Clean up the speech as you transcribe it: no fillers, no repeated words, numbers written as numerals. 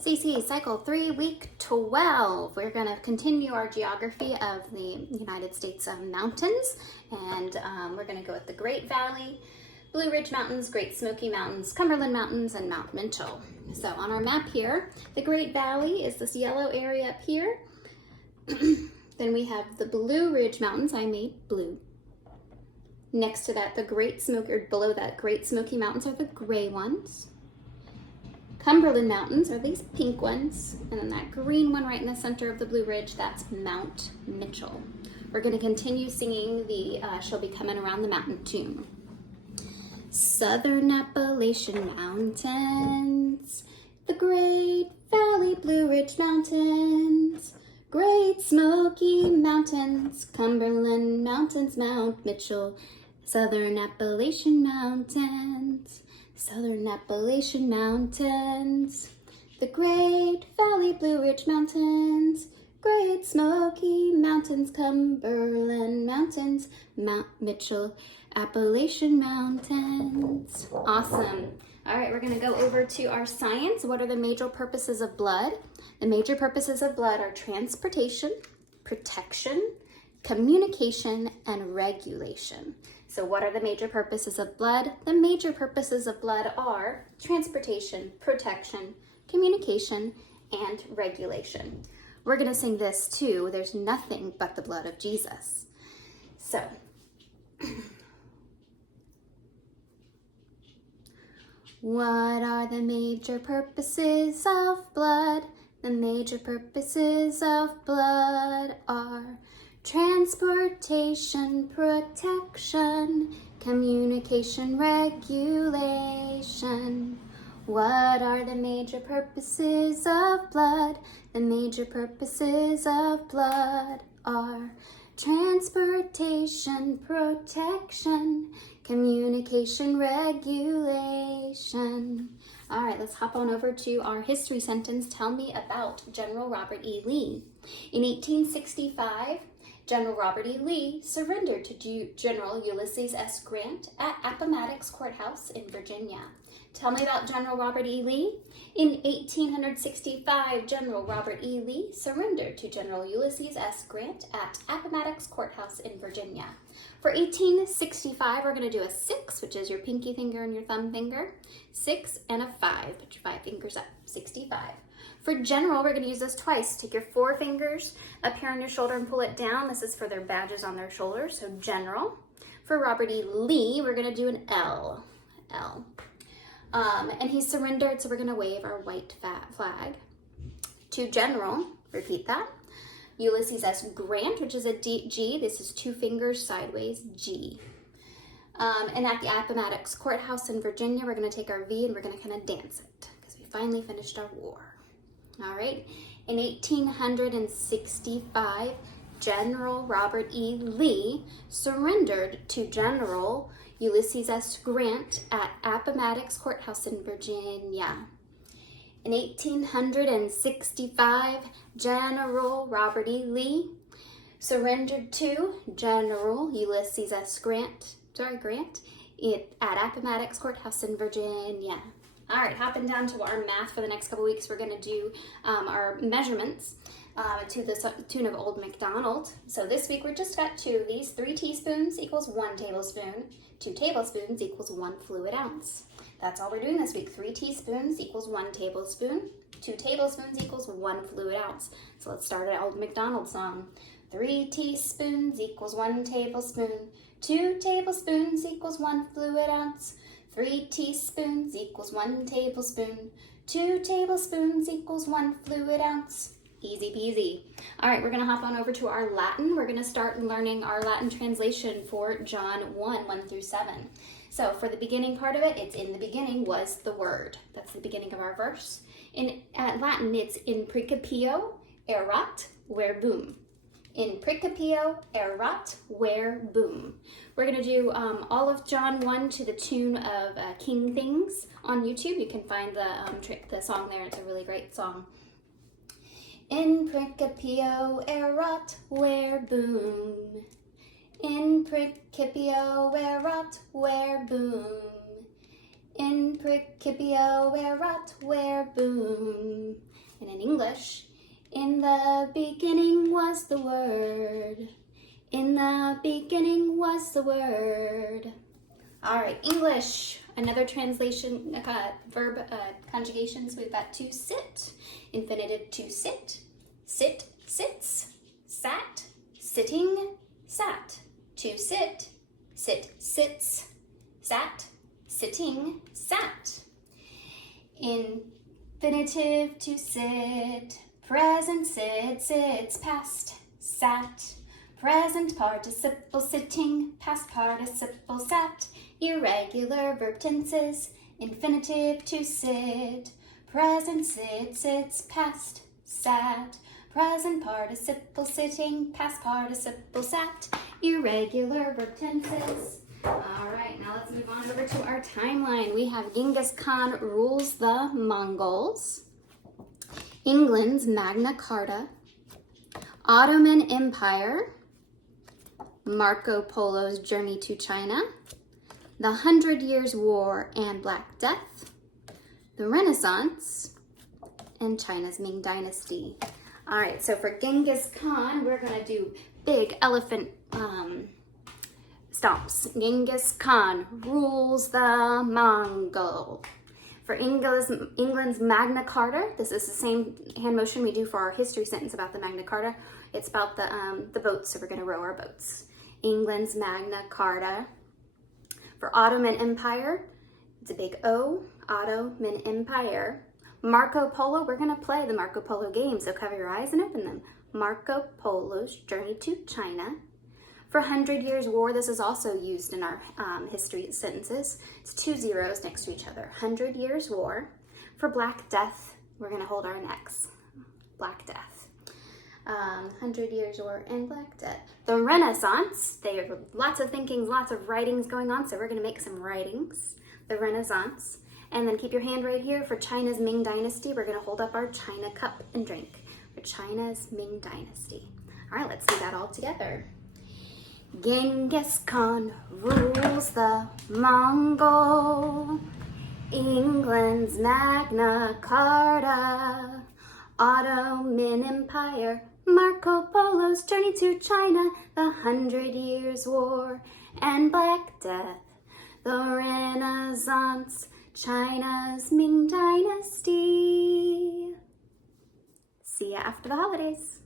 CC Cycle 3, Week 12. We're going to continue our geography of the United States mountains, and we're going to go with the Great Valley, Blue Ridge Mountains, Great Smoky Mountains, Cumberland Mountains, and Mount Mitchell. So on our map here, the Great Valley is this yellow area up here. Then we have the Blue Ridge Mountains. I made blue. Next to that, below that, Great Smoky Mountains are the gray ones. Cumberland Mountains are these pink ones, and then that green one right in the center of the Blue Ridge, that's Mount Mitchell. We're going to continue singing the She'll Be Coming Around the Mountain tune. Southern Appalachian Mountains, the Great Valley, Blue Ridge Mountains, Great Smoky Mountains, Cumberland Mountains, Mount Mitchell, Southern Appalachian Mountains, Southern Appalachian Mountains, the Great Valley, Blue Ridge Mountains, Great Smoky Mountains, Cumberland Mountains, Mount Mitchell, Appalachian Mountains. Awesome. All right, we're going to go over to our science. What are the major purposes of blood? The major purposes of blood are transportation, protection, communication, and regulation. So what are the major purposes of blood? The major purposes of blood are transportation, protection, communication, and regulation. We're going to sing this too. There's nothing but the blood of Jesus. So, what are the major purposes of blood? The major purposes of blood are transportation, protection, communication, regulation. What are the major purposes of blood? The major purposes of blood are transportation, protection, communication, regulation. All right, let's hop on over to our history sentence. Tell me about General Robert E. Lee. In 1865, General Robert E. Lee surrendered to General Ulysses S. Grant at Appomattox Courthouse in Virginia. Tell me about General Robert E. Lee. In 1865, General Robert E. Lee surrendered to General Ulysses S. Grant at Appomattox Courthouse in Virginia. For 1865, we're going to do a 6, which is your pinky finger and your thumb finger. 6 and a 5. Put your 5 fingers up. 65. For general, we're going to use this twice. Take your 4 fingers up here on your shoulder and pull it down. This is for their badges on their shoulders, so general. For Robert E. Lee, we're going to do an L. L. And he surrendered, so we're going to wave our white flag. To general, repeat that. Ulysses S. Grant, which is a G. This is 2 fingers sideways, G. And at the Appomattox Courthouse in Virginia, we're going to take our V and we're going to kind of dance it because we finally finished our war. All right. In 1865, General Robert E. Lee surrendered to General Ulysses S. Grant at Appomattox Courthouse in Virginia. In 1865, General Robert E. Lee surrendered to General Ulysses S. Grant at Appomattox Courthouse in Virginia. All right, hopping down to our math for the next couple weeks, we're going to do our measurements to the tune of Old MacDonald. So this week we're just got 2 of these. 3 teaspoons equals 1 tablespoon. 2 tablespoons equals 1 fluid ounce. That's all we're doing this week. 3 teaspoons equals 1 tablespoon. 2 tablespoons equals 1 fluid ounce. So let's start an Old MacDonald song. 3 teaspoons equals 1 tablespoon. 2 tablespoons equals 1 fluid ounce. 3 teaspoons equals 1 tablespoon. 2 tablespoons equals 1 fluid ounce. Easy peasy. All right, we're going to hop on over to our Latin. We're going to start learning our Latin translation for John 1 through 7. So for the beginning part of it, it's in the beginning was the word. That's the beginning of our verse. In Latin, it's in principio erat verbum. In principio erat verbum. We're going to do all of John 1 to the tune of King Things on YouTube. You can find the song there. It's a really great song. In principio erat verbum. In principio erat verbum. In principio erat verbum. And in English, in the beginning was the Word. In the beginning was the Word. All right, English. Another translation, verb conjugations. We've got to sit. Infinitive to sit. Sit, sits. Sat, sitting, sat. To sit. Sit, sits. Sat, sitting, sat. Infinitive to sit. Present sit, sits. Past, sat. Present participle sitting. Past participle sat. Irregular verb tenses. Infinitive to sit. Present sit, sits. Past, sat. Present participle sitting. Past participle sat. Irregular verb tenses. All right, now let's move on over to our timeline. We have Genghis Khan rules the Mongols. England's Magna Carta. Ottoman Empire. Marco Polo's journey to China. The 100 Years' War and Black Death. The Renaissance. And China's Ming Dynasty. All right, so for Genghis Khan, we're gonna do big elephant stomps. Genghis Khan rules the Mongol. For England's Magna Carta, this is the same hand motion we do for our history sentence about the Magna Carta. It's about the boats, so we're gonna row our boats. England's Magna Carta. For Ottoman Empire, it's a big O, Ottoman Empire. Marco Polo, we're gonna play the Marco Polo game, so cover your eyes and open them. Marco Polo's journey to China. For 100 Years' War, this is also used in our history sentences. It's 2 zeros next to each other. 100 Years' War. For Black Death, we're gonna hold our necks. Black Death. 100 Years' War and Black Death. The Renaissance, there are lots of thinkings, lots of writings going on, so we're gonna make some writings. The Renaissance. And then keep your hand right here for China's Ming Dynasty. We're gonna hold up our China cup and drink for China's Ming Dynasty. All right, let's do that all together. Genghis Khan rules the Mongol. England's Magna Carta. Ottoman Empire. Marco Polo's journey to China. The 100 Years' War and Black Death. The Renaissance. China's Ming Dynasty. See ya after the holidays.